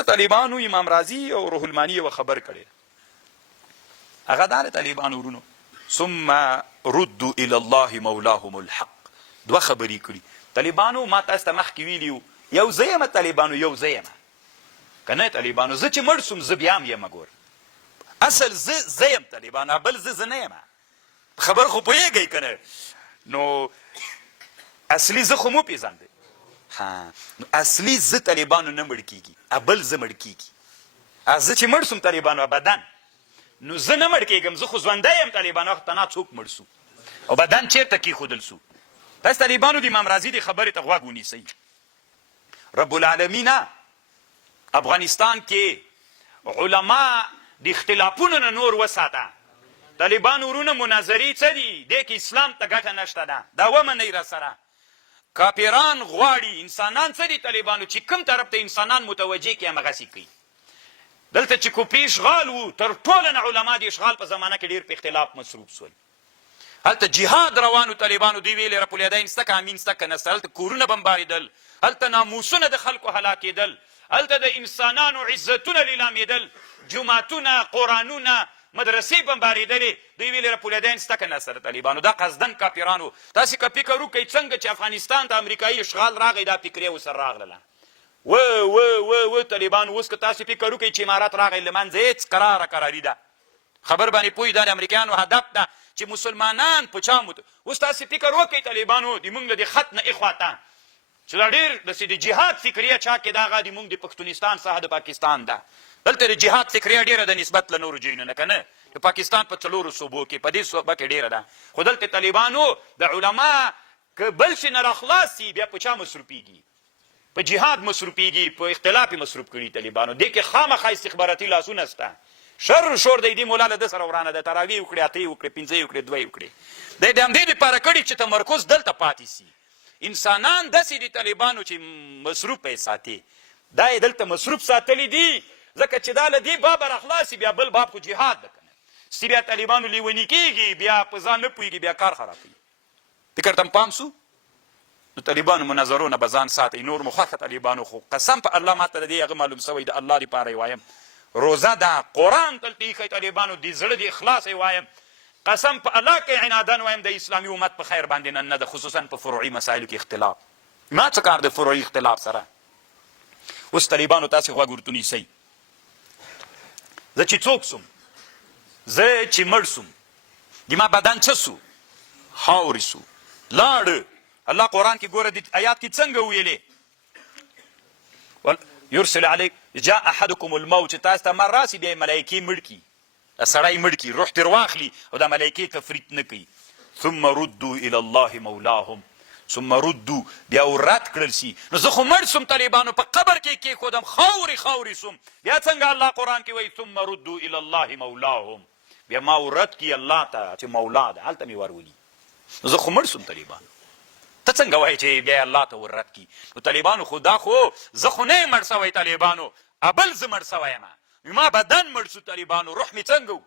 دلته طالبانو امام رازي او روح الماني یوه خبر کړی هغه دا د طالبانو ورونو ثم ردوا الى الله مولاهم الحق دوه خبرې کړي طالبانو ما تاسو ته مخکې ویلي یو زه یم طالبانو یو زه یم که نه طالبانو زه چې مړ سوم زه بیا هم یم ګور اصل زه یم طالبانو بل زه نه یم خبر خو پوهېږئ که نه نو اصلي زه خو مو پېژاندئ نو اصلي زه طالبانو نه مړ کېږي بل زه مړ کېږي زه چې مړ سوم طالبانو بدن نو زه نه مړ کېږم زه خو ژوندی یم طالبانو وخت نه څوک مړ سو او بدن چېرته کېښودل سو تاسو طالبانو د امام رازي د خبرې ته غوږ ونیسئ رب العالمین افغانستان کې علما د اختلافونو نه نور وساته طالبانو ورونه مناظرې څه دي دې کې اسلام ته ګټه نشته ده دا ومنئ را سره کافران غواړي انسانان څه دي طالبانو چې کوم طرف ته انسانان متوجه کړي همغسې کوي دلته چې کوپې اشغال وو تر ټوله نه علما د اشغال په زمانه کې ډېر په اختلاف مصروف سول هلته جهاد روانو طالبانو دوی ویلې رب الیدین سته که امین سته که نسته هلته کورونه بمبارېدل هلته ناموسونه د خلکو هلاکېدل هلته د انسانانو عزتونه لیلامېدل جوماتونه قرآنونه مدرسې بمبارېدلې دوی ویلې رب الیدین سته که نسته د طالبانو دا قصدن کافرانو تاسې که فکر وکئ څنګه چې افغانستان ته امریکایي اشغال راغی دا فکرې ورسره راغلله و طالبانو اوس که تاسې فکر وکئ چې امارات راغی له منځه هېڅ قراري ده خبر باندې پوهې دا د امریکایانو هدف ده چې مسلمانان په چا اوس تاسې فکر وکئ طالبانو د موږ د خط نه اخواته چې دا ډېر داسې د جهاد فکریه چا کې دا هغه د موږ د پښتونستان څخه د پاکستان ده دلته د جهاد فکریه ډېره ده نسبت له نورو ځایونو نه که نه د پاکستان په 4 صوبو کې په دې صوبه کې ډېره ده خو دلته طالبانو د علما که بل شي نه راخلاص شي بیا په چا مصروفېږي په جهاد مصروفېږي په اختلاف یې مصروف کړي طالبانو دې کې خامخا استخباراتي لاسونه شته شر شور دی دې مولا له ده سره ورانه ده تراویح وکړي 8 وکړي 15 وکړي 2 وکړي دی د همدې دپاره کړي چې تمرکز دلته پاتې سي انسانان داسې دي طالبانو چې مصروف یې ساتي دا یې دلته مصروف ساتلی دي ځکه چې دا له دې بابه راخلاصي بیا بل باب خو جهاد ده که نه سی بیا طالبانو لیوني کېږي بیا په ځان نه پوهېږي بیا کار خرابوي فکر ته پام سو نو طالبانو مناظرو نه به ځان ساتئ نور مو خوښه طالبانو خو قسم په الله ماته د دې هغه معلوم سوی د الله دپاره یې وایم روزه ده قرآن دلته ایښی طالبانو د زړه د اخلاص یې وایم قسم په الله کې عنادن وایم د اسلامي امت په خیر باندې نن نه ده خصوصا په فروعي مسایلو کې اختلاف ما څه کار د فروعي اختلاف سره اوس طالبانو تاسې غوږ ورته نیسئ زه چې څوک سوم زه چې مړ سوم د ما بدن څه سو خاورې سو لاړه الله قرآن کې ګوره د آیات کې څنګه ویلې یرسل علیک جاء احدکم الموت چې تاسو ته مر راسي بیا یې ملایکې مړ کړي سړی مړ کړي روح ترې واخلي او دا ملایکې تفریط نه کوي ثم ردوا الى الله مولاهم ثم ردوا بیا ورد کړل سي نو زه خو مړ سوم طالبانو په قبر کې کېښودم خاورې سوم بیا څنګه الله قرآن کې وایي ثم ردوا الى الله مولاهم بیا ما ورد کړي الله ته چې مولا ده هلته مې ورولي نو زه خو مړ سوم طالبانو ته څنګه وایې چې بیا الله ته ورد کړي نو طالبانو خو دا خو زه خو نه یم مړ سوی طالبانو بل زه مړ سوی یم ما بدن مړ سو طالبانو روح مې څنګه و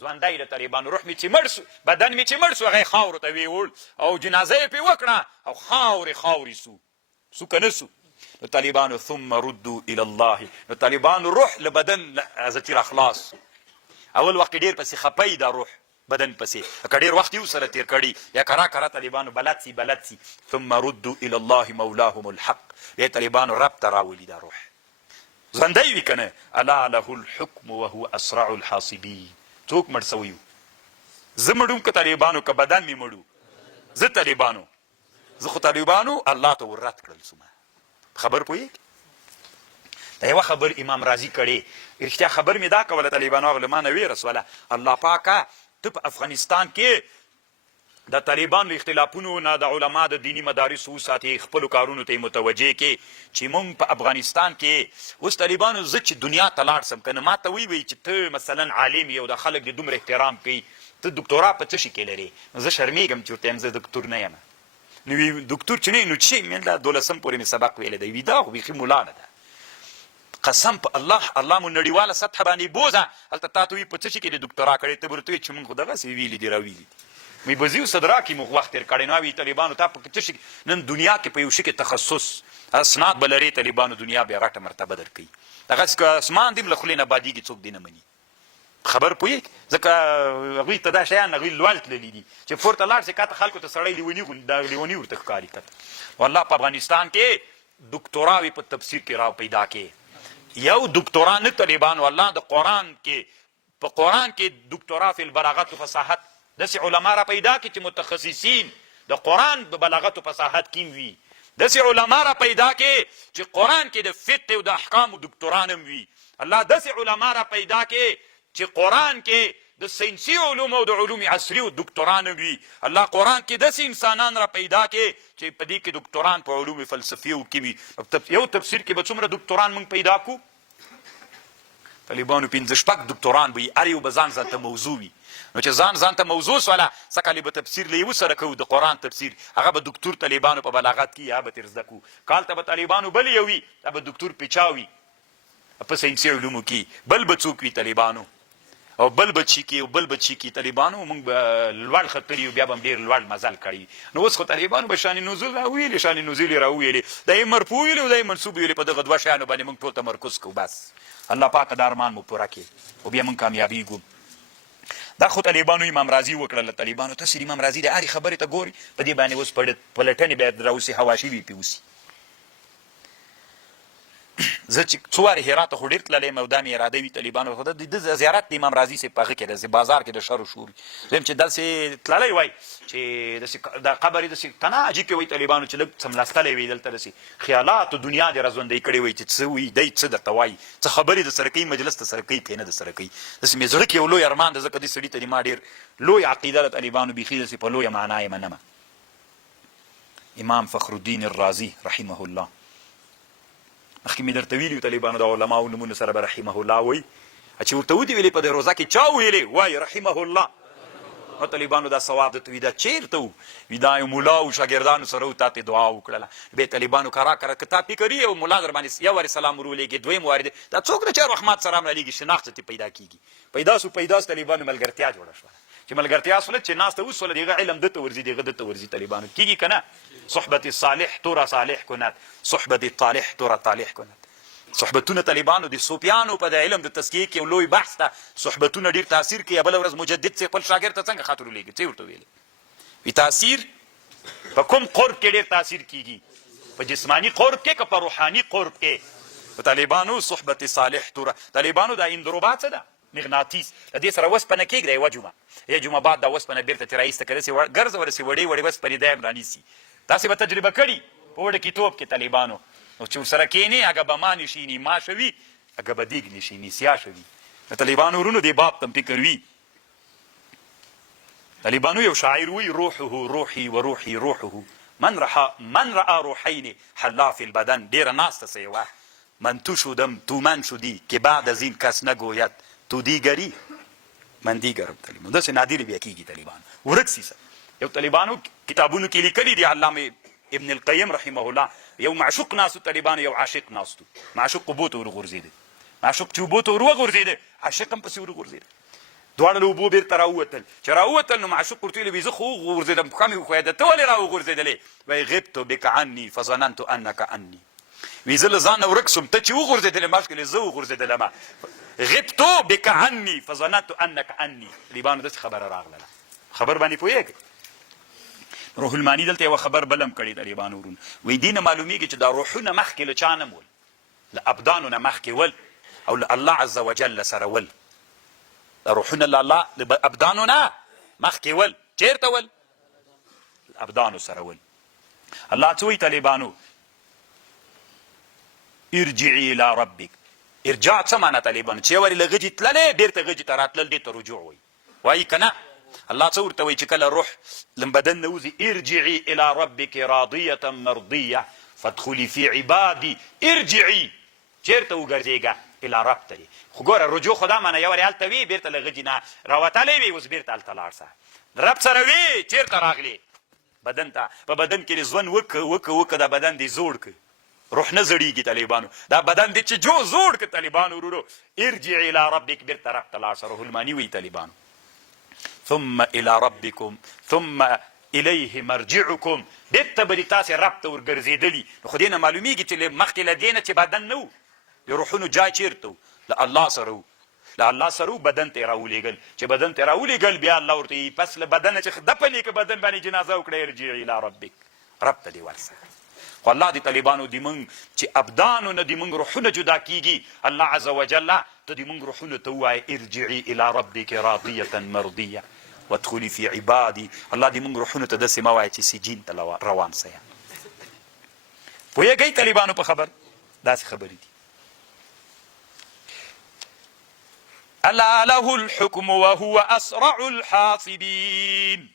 ژوندی د طالبانو روح مې چې مړ سو بدن مې چې مړ سو هغه یې خاورو ته ویوړ او جنازه یې پرې وکړه او خاورې سو که نه سو نو طالبانو ثم ردوا الى الله نو طالبانو روح له بدن حضرتي راخلاص سو اول وخت ډېر پسې خپی دا روح بدن پسې که ډېر وخت یو سره تېر کړي یا کرا طالبانو بلد سي ثم ردوا الى الله مولاهم الحق بیا طالبانو رب ته راولي دا روح ژوندی وي که نه الا له الحکم وهو اسرع الحاصبین څوک مړ سوی و زه مړوم که طالبانو که بدن مې مړو زه طالبانو زه خو طالبانو الله ته ورد کړل سومه خبر پوهېږي دا یوه خبر امام رازي کړې رښتیا خبر مې دا کوله طالبانو هغه له ما نه ویره سوله الله پاکه ته په افغانستان کې د طالبان له اختلافونو نه د علما د دیني مدارسو وساتې خپلو کارونو ته یې متوجه کې چې موږ په افغانستان کې اوس طالبانو زه چې دنیا ته لاړ سم که نه ما ته ویی چې ته مثلا عالم یې او د خلک د دومره احترام کوي ته دکتورا په څه شي کې لرې نو زه شرمېږم چې ورته یم زه دکتور نه یم نو وی دکتور چې نه نو چې منله 12 پورې مې سبق ویلی دی وي دا خو بیخي ملا نه ده قسم په الله مو نړیواله سطحه باندې بوزه هلته تا ته وي په څه شي کې د دکتورا کړې ته به ورته وایي چې موږ خو دغسې ویلي دي راویلي دي وی بزیو صدرا کې مو وخت تیر کړی نو وی طالبانو ته په څه شي نن دنیا کې په یو شي کې تخصص اسناد بلري طالبانو دنیا بیا غټه مرتبه درکړي دغه اسمان دې له خلې نه بادیږي څوک دې نه مني خبر پوي ځکه هغوی ته دا شیان هغوی لوړ تللي دي چې پورته لاړ شي کاته خلکو ته سړی لیوني ورته ښکاري کته والله په افغانستان کې دکتوراوي په تفسیر کې را پیدا کې یو دکتورا نه طالبانو الله د قرآن کې په قرآن کې دکتورا فی البلاغت و فصاحت داسې علما را پیدا کې چې متخصصین د قرآن په بلاغت و فصاحت کې وي داسې علما را پیدا کې چې قرآن کې د فقه او د احکامو دکتوران هم وي الله داسې علما را پیدا کې چې قرآن کې د ساینسي علومو او د علوم عصري او دکتوران وي الله قرآن کې داسې انسانان را پیدا کې چې په دې کې دکتوران په علوم فلسفي کې وي یو تفسیر کې به څومره دکتوران موږ پیدا کړو طالبانو پنځه شپږ دکتوران به وي هر یو به ځان ځان ته موضوع وي نو چې ځان ته موضوع سوله څه کالې به تفسیر له یو سره کوو د قرآن تفسیر هغه به دکتور طالبانو په بلاغت کې یا به ترې زده کوو کال ته به طالبانو بل یو وي دا به دکتور پیچا وي په ساینسي علومو کې بل به څوک وي طالبانو او بل بچی کې او بل بچی کې طالبانو موږ به لوړ خطر یو بیا به هم ډېر لوړ مزل کړی نو اوس خو طالبانو به شان نزول را ویلې شان نزول یې را ویلې دا یې مرفوع ویلې او دا یې منصوب ویلې په دغه دوه شیانو باندې موږ ټول تمرکز کوو بس الله پاک دا ارمان مو پوره کړي او بیا موږ کامیابیږو دا خو طالبانو امام راضي وکړله طالبانو تاسې امام راضي د هرې خبرې ته ګوري په دې باندې اوس پلټنې باید راوسي حواشي وي پې وسي زه چې څو وارې هرات ته خو ډېر تللی یم او دا مې اراده وي طالبانو خو د زیارت د امام راضي صاحب په هغه کې داسې بازار کې د شر و شور دویم چې داسې تللی وای چې داسې دا قبر یې داسې که نه عجیب کې وایي طالبانو چې لږ څملاستلی وي دلته داسې خیالات دنیا دې راژوندی کړې وایي چې څه وایي دی څه درته وایي څه خبرې د سره کوي مجلس ته سره کوي که نه د سره کوي داسې مې زړه کې یو لوی ارمان ده ځکه دې سړي ته ما ډېر لوی عقیده د طالبانو بیخي داسې په لویه معنا یې منمه امام فخر الدین الرازي رحمه الله مخکې مې درته ویلي طالبانو د علماو نومونو سره به رحمه الله وایي چې ورته ودې ویلې په دې روزه کې چا ویلې وایي رحمه الله نو طالبانو دا ثواب درته وي دا چېرته و وي دا یو ملا و شاګردانو سره و تا ته دعا وکړله بیا طالبانو کرا کرا کتاب پې کوي او ملا در باندې یو وارې سلام ورولېږي دویم وارې دا څوک د چا رحمت سلام رالیږي شناخت ته پیدا کېږي پیدا سو طالبانو ملګرتیا جوړه شوه چې ملګرتیا سوله چې ناسته وسوله دغه علم دته ورځي دغه دته ورځي طالبانو کېږي که نه صحبت الصالح ترى صالح کند صحبت الطالح ترى طالح کند صحبتونه طالبانو د صوفیانو په د علم د تزکیې کې یو لوی بحث ته صحبتونه ډېر تاثیر کوي بله ورځ مجدد صاحب خپل شاګرد ته څنګه خاطر ولېږي څه ورته ویلې وي تاثیر په کوم قرب کې ډېر تاثیر کېږي په جسماني قرب کې که په روحاني قرب کې په طالبانو صحبت صالح ترى طالبانو دا اندروبا څه ده مغناطیس له دې سره وسپنه کېږده یوه جمعه یوه جمعه بعد دا وسپنه بیرته ترې رایسته که داسې ګرځه ورسې وړې وړې وسپنې دا هم رانیسي تاسې به تجربه کړي په وړکیتوب کې طالبانو نو چې ورسره کښېنې هغه به ما نشیني ما شوي هغه به دیګ نشیني سیا شوي د طالبانو ورونو دې باب ته فکر وي طالبانو یو شاعر وی روحه روحي و روحي روحه من رأى روحین حلا فی البدن ډېره ناسته سه یوه من تو شدم تو من شدی که بعد از این کس نگوید تو دیگری من دیگرم طالبانو داسې نادر بیا کېږي طالبانو ورک سي یو طالبانو کتابونو کې لیکلي دي علامه ابن القیم رحمه الله یو معشوق ناستو طالبانو یو عاشق ناستو معشوق اوبو ته ورغورځېده معشوق چې اوبو ته ورغورځېده عاشق هم پسې ورغورځېده دواړه له اوبو بېرته راووتل چې راووتل نو معشوق ورته ویلې زه خو وغورځېدم پښه مې وښویده ته ولې راوغورځېدلې وایي غبت بک عني فظننت انک عني وی زه له ځانه ورک سوم ته چې وغورځېدلې ماشکلې زه وغورځېدلم غبتو بک عني فظننت انک عني طالبانو داسې خبره راغله خبر باندې پوهېږئ روح المانی دلته یوه خبر بل هم کړي طالبانو ورونه وایي دې نه معلومیږي چې دا روحونه مخکې له چا نه ول له ابدانو نه مخکې ول او له الله عز وجل سره ول دا روحونه له الله له ابدانو نه مخکې ول چېرته ول ابدانو سره ول الله څه وایي طالبانو ارجعي الى ربک ارجاع څه معنی طالبانو چې ولې له غجې تللی بېرته غجې ته راتلل دې ته رجوع وایي وایي که نه الله څه ورته وایي چې کله روح له بدن نه وځي ارجعي الى ربک راضیة مرضیة فادخلي في عبادي ارجعي چېرته وګرځېږه الى رب ته خو ګوره رجوع خو دا معنی یو ورې هلته وي بېرته له غجې نه راوتلی وي اوس بېرته هلته لاړ سه رب سره وي چېرته راغلې بدن ته په بدن کې دې ژوند وکه دا بدن دې زوړ که روح نه زړیږي طالبانو دا بدن دې چې جو زوړ که طالبانو ورورو ارجع الى ربک بېرته رب ته لاړ سه روح الماني وایي طالبانو ثم الى ربكم ثم الیه مرجعکم بیرته به دې تاسې رب ته ورګرځېدلي. نو خو دې نه معلومیږي چې مخکې له دې نه چې بدن نه و، د روحونو جای چیرته و؟ له الله سره و، له الله سره و، بدن ته یې راولېږل. چې بدن ته یې راولېږل بیا الله ورته وایي پس له بدنه چې دپلې که بدن باندې جنازه وکړه ارجع الی ربک، رب ته دې ورسه. خو الله د طالبانو د موږ چې ابدانو نه د موږ روحونه جدا کیږي، الله عز وجل ته د موږ روحونو ته ووایه ارجعي الی ربک راضیة مرضیه وادخلي فی عبادي. الله دې موږ روحونو ته داسې مه وایه چې سجین ته روان سه. پوهېږئ طالبانو په خبر؟ داسې خبرې دي. الا له الحكم وهو اسرع الحاسبين.